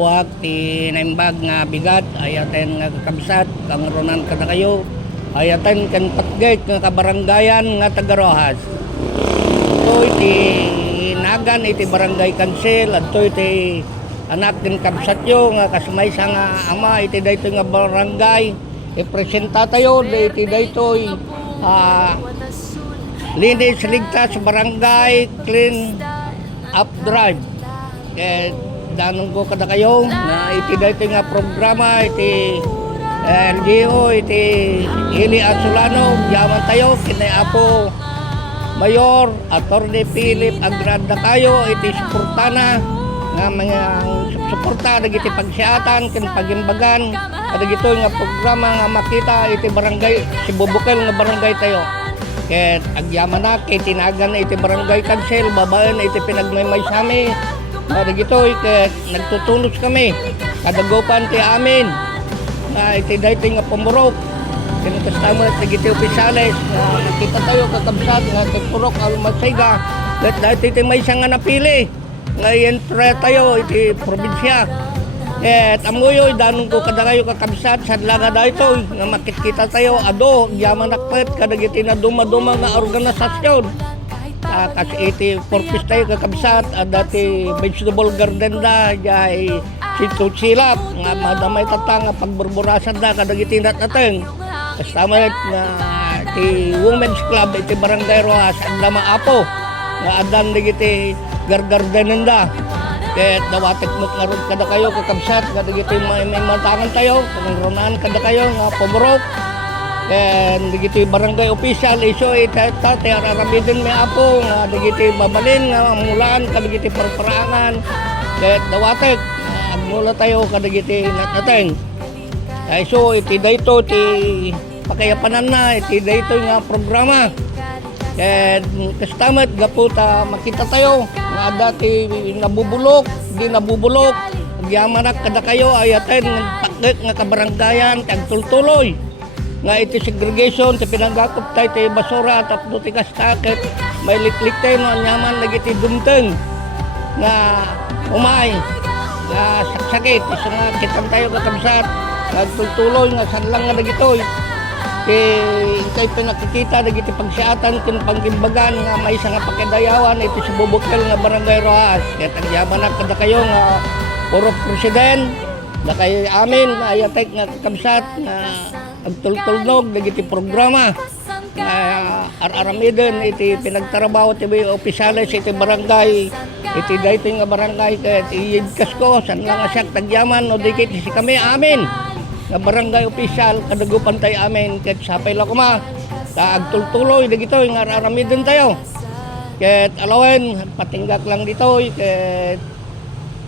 dawag ti naimbag nga bigat ayaten nga kabsat kang ronan kada kayo ayaten kan patgate nga kabaranggayan nga taga Rojas. So iti nagan iti barangay council adto iti anak din kabsatyo nga kasmay sa nga ama iti daytoy nga barangay ipresenta tayo iti daytoy linis ligtas barangay clean up drive. Danong ko kada kayo na iti daytoy nga programa iti LGO iti Ili Ansolano yaman tayo kinay Apo Mayor Attorney Philip Agranda kayo iti suportana nga mga suporta dagiti pagsiatan ken pagimbagan kadagitoy nga programa nga makita iti barangay si Bubukel nga barangay tayo. Ket agyaman na kay tinagan iti barangay council babaen iti pinagmaymay sa amin. Kadagitoy ket nagtutulos kami kadagopan ti amin na iti daytoy nga pamurok kinakastama at nagiti opisyales na nakita tayo kakabsat nga tipurok almasiga ket daytoy ti may nga napili nga yentre tayo iti probinsya. Ket amuyoy danong ko kada kayo kakabsat sadla nga daytoy nga makikita tayo ado yaman nakpet kadagiti na duma-duma nga organisasyon. Kasi iti purpose tayo kakabsat dati vegetable garden da jay silap nga madamay tatang nga pagburburasan da kadagiti natateng. Kasama nga iti women's club iti barangay Rojas adda maapo nga adan digiti garden da. Ket dawatek mo nga ron kada kayo kakabsat kadagiti may matangan tayo pangronan kada kayo nga pumurok. And digiti barangay official iso itata ti aramiden may apo nga digiti babalin nga mulaan kadagiti parparangan ket dawatek agmula tayo kadagiti natateng. So iti dayto ti pakayapanan na iti dayto nga programa. Ket kastamet gaputa makita tayo nga dati nabubulok di nabubulok agyaman kada kayo ayaten pakek nga kabaranggayan kag tultuloy nga iti segregation ti pinanggakop tayo ti basura tapno ti kastaket may liklik tayo no nyaman nagiti dumteng nga umay nga saksakit iso nga kitang tayo kakabsat nagtultuloy nga sanlang nga nagitoy kay pinakikita nagiti pagsiatan ken panggimbagan nga may isa nga pakidayawan iti si Bubukel nga barangay Rojas ket agyaman kada kayo nga puro president na kay amin nga ayatek nga kakabsat nga agtultulnog dagiti programa nga aramiden iti pinagtrabaho ti opisyales iti barangay iti daytoy nga barangay ket iyidkas ko sanlang nga siya tagyaman no dikit si kami amin nga barangay opisyal kadagupan tayo amin ket sapay la kuma ta agtultuloy dagitoy nga aramiden tayo ket alawen patinggak lang ditoy ket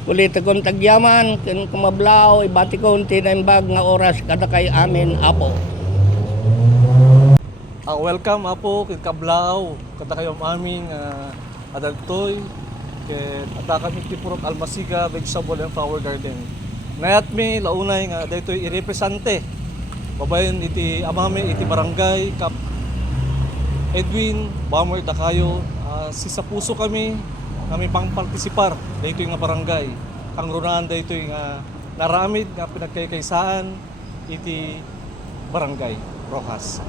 ulit akong tagyaman, kung kumablaw, ibati ko tinaimbag nga oras kada kay amin, Apo. Welcome, Apo, kay Kablaw, kada kayo amin, adaltoy, kay kami tipurok almasiga, vegetable and flower garden. Nayat mi, launay nga, daytoy irepresente, babayan iti amami, iti barangay, Kap Edwin, Bamer, Dakayo, si sa puso kami pang partisipar daytoy nga barangay kang runaan daytoy nga naramid nga pinagkaykaysaan iti barangay Rojas.